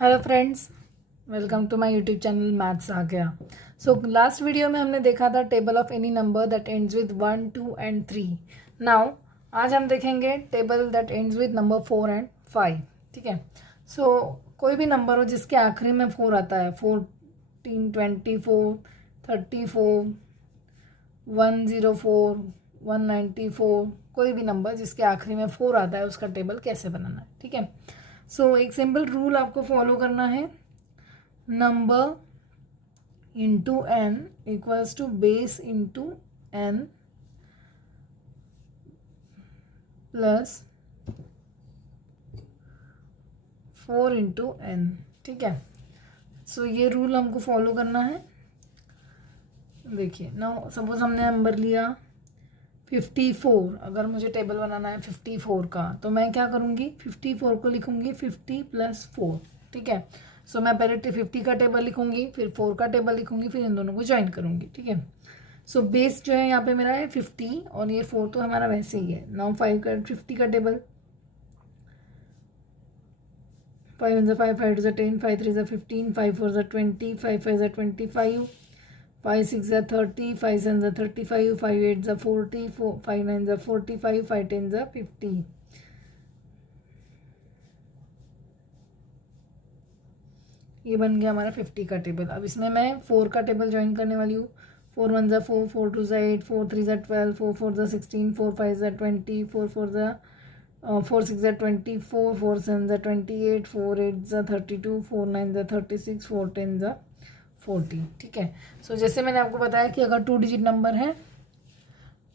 Hello friends, welcome to my YouTube channel maths आ गया। So last video में हमने देखा था table of any number that ends with 1, 2 and 3। Now आज हम देखेंगे table that ends with number 4 and 5। ठीक है। सो कोई भी नंबर हो जिसके आखिरी में 4 आता है, 14, 24, 34, 104, 194, कोई भी नंबर जिसके आखिरी में 4 आता है उसका टेबल कैसे बनाना है। ठीक है। सो एक सिंपल रूल आपको फॉलो करना है। Number into n equals to base into n plus 4 into n. ठीक है। सो ये रूल हमको फॉलो करना है। देखिए ना, सपोज हमने नंबर लिया 54। अगर मुझे टेबल बनाना है 54 का, तो मैं क्या करूँगी, 54 को लिखूँगी 50 + 4। ठीक है। सो मैं पहले 50 का टेबल लिखूँगी, फिर 4 का टेबल लिखूँगी, फिर इन दोनों को ज्वाइन करूँगी। ठीक है। सो बेस जो है यहाँ पे मेरा है 50 और ये 4 तो हमारा वैसे ही है। नाउ 50 का टेबल, 5 1 5, 5 2 10, 5 3 15, 5 4 20, 5 5 25, 5 6 30, 5 7 35, 5 8 40, 5 9 45, 5 10 50। ये बन गया हमारा 50 का टेबल। अब इसमें मैं 4 का टेबल ज्वाइन करने वाली हूँ। 4 1 4, 4 2 8, 4 3 12, 4 4 16, 4 5 20, 4 4 4 6 24, 4 7 28, 4 8 32, 4 9 36, 4 10 40। ठीक है। सो जैसे मैंने आपको बताया कि अगर 2 डिजिट नंबर है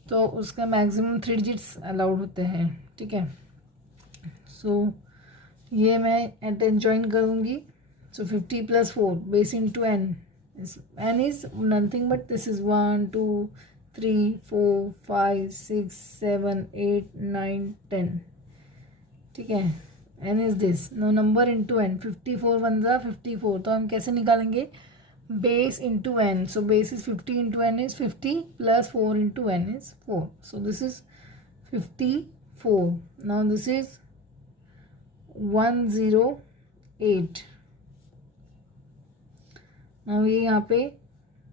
तो उसका मैक्सिमम 3 डिजिट्स अलाउड होते हैं। ठीक है। सो ये मैं एन ज्वाइन करूँगी। So 50 + 4 base into n. N is nothing but this is 1 2 3 4 5 6 7 8 9 10। ठीक है। N is this no number into n. 54 1 54, तो हम कैसे निकालेंगे, base into n. So base is 50 into n is 50 + 4 into n is 4। So this is 54। Now this is 108। Now ये यहाँ पे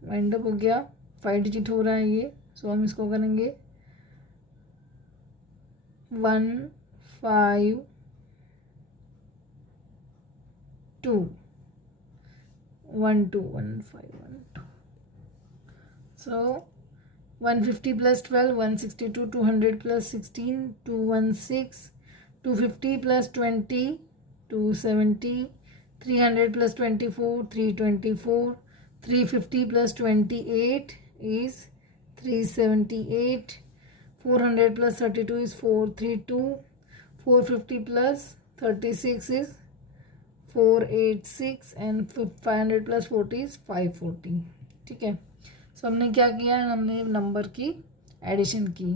wind up हो गया, 5 डिजिट हो रहा है ये। सो हम इसको करेंगे 1 5 2 1 2 1 5 1 2। सो 150 + 12 162, 200 + 16 216, 250 + 20 270, 300 + 24 324, 350 + 28 is 378, 400 + 32 is 432, 450 + 36 is 486 and 500 + 40 is 540। ठीक है। सो हमने क्या किया, हमने नंबर की एडिशन की।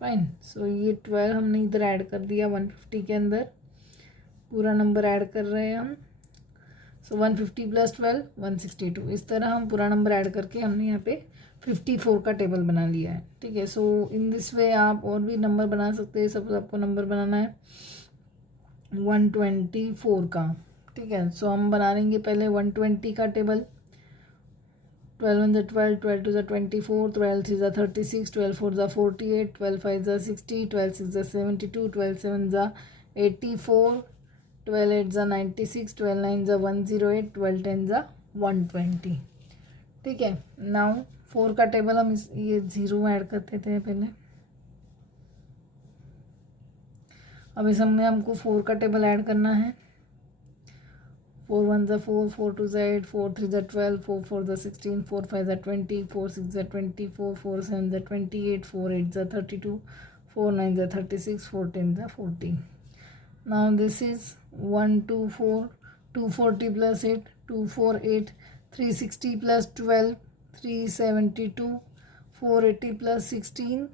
फाइन। सो ये 12 हमने इधर ऐड कर दिया 150 के अंदर, पूरा नंबर ऐड कर रहे हैं हम। सो 150 + 12 162। इस तरह हम पूरा नंबर ऐड करके हमने यहाँ पे 54 का टेबल बना लिया है। ठीक है। सो इन दिस वे आप और भी नंबर बना सकते हैं। सपोज आपको नंबर बनाना है 124 का। ठीक है। सो हम बना लेंगे पहले 120 का टेबल। 12 1 12, 12 2 24, 12 3 36, 12 4 48, 12 5 60, 12 6 72, 12 7 84, 12 8 96, 12 9 108, 12 10 120। ठीक है। नाउ 4 का टेबल हम ये 0 ऐड करते थे पहले। अब इस में हमको 4 का टेबल ऐड करना है। 4 1 4, 4 2 8, 4 3 12, 4 4 16, 4 5 20, 4 6 24, 4 7 28, 4 8 32, 4 9 36, 4 10 40। Now this is 124, 240 + 8, 248, 360 + 12, 372, 480 + 16,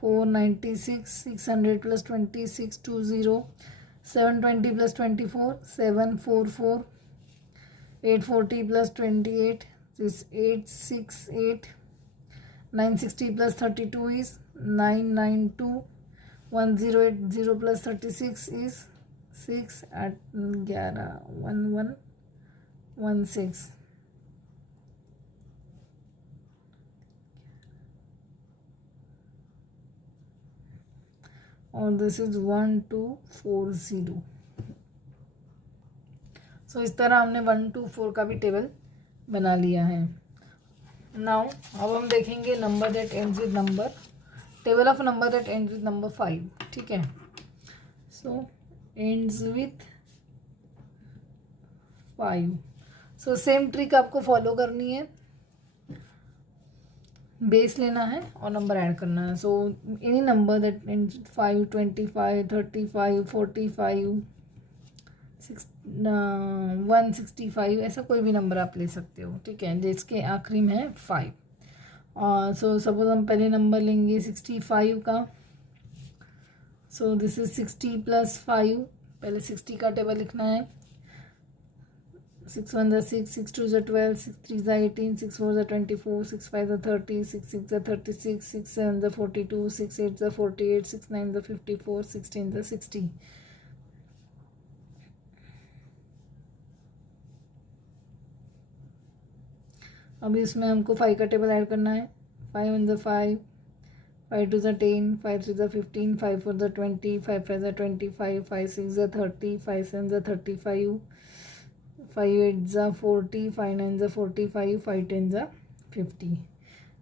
496, 600 + 26, 20, 720 + 24, 744, 840 + 28 is 868, 960 + 32 is 992, 1080 + 36 is 6 8 11 1 1 1 6 और दिस इज 1 2 4 0। सो इस तरह हमने 1 2 4 का भी टेबल बना लिया है। नाउ अब हम देखेंगे number that ends with number, table of number that ends with number 5। ठीक है, so ends with 5। So same trick आपको फॉलो करनी है, बेस लेना है और नंबर ऐड करना है। So any number that ends with 5 25 35 45 165 ऐसा कोई भी नंबर आप ले सकते हो। ठीक है, जिसके आखिरी में है 5। और सो सपोज हम पहले नंबर लेंगे 65 का। सो दिस इज 60 + 5। पहले 60 का टेबल लिखना है। 6 1 6 6 2 12 6 3 18 6 4 24 6 5 30 6 6 36 6 7 42 6 8 48 6 9 54 6 10 60। अभी इसमें हमको 5 का टेबल ऐड करना है। 5 1 5 5 2 10 5 3 15 5 4 20 5 5 25 5 6 30 5 7 35 5 8 40 5 9 45 5 10 50।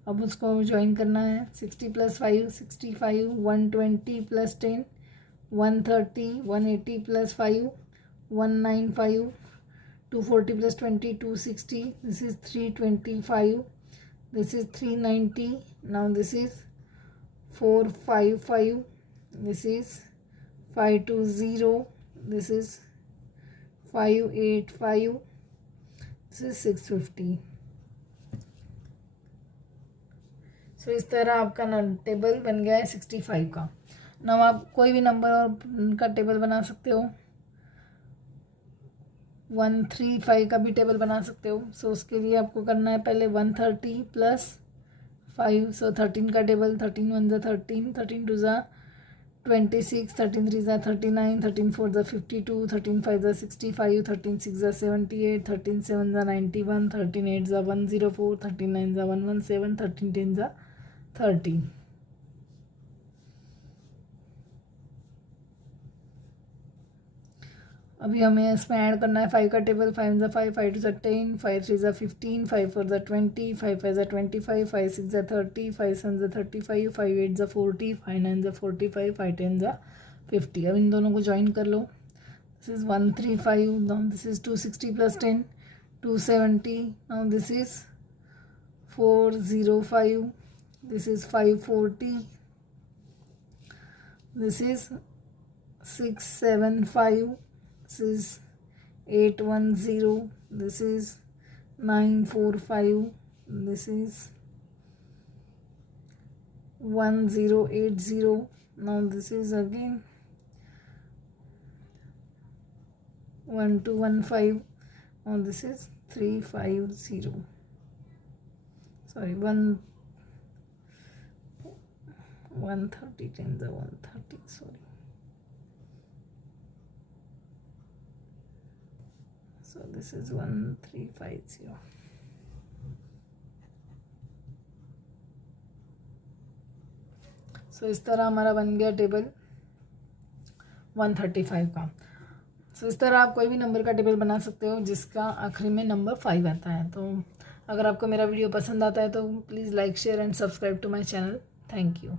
अब उसको ज्वाइन करना है। 60 + 5 65 120 + 10 130 180 + 5 195 240 + 20 260। This is 325. This is 390. Now this is 455. This is 520. This is 585. This is 650. सो इस तरह आपका टेबल बन गया है 65 का। ना आप कोई भी नंबर और का टेबल बना सकते हो। 135 का भी टेबल बना सकते हो। सो उसके लिए आपको करना है पहले 130 + 5। सो 13 का टेबल 13 1 13 13 2 26 13 3 39 13 4 52 13 5 65 13 6 78 13 7 91 13 8 104 13 9 117 13 10 30। अभी हमें इसमें ऐड करना है 5 का टेबल। 5 5 5 2 10 5 3 15 5 4 20 5 5 25 5 6 30 5 7 35 5 8 40 5 9 45 5 10 50। अब इन दोनों को ज्वाइन कर लो। This is 135। Now this is 260 + 10 270। Now this is 405। This is 540। This is 675। This is 810. This is 945. This is 1080. Now this is again 1215. Now this is 350. Sorry, 130 10 130. Sorry. So this is 1350. सो इस तरह हमारा बन गया table 135 का। सो इस तरह आप कोई भी नंबर का टेबल बना सकते हो जिसका आखिरी में नंबर 5 आता है। तो अगर आपको मेरा वीडियो पसंद आता है तो please like share and subscribe to my channel. Thank you.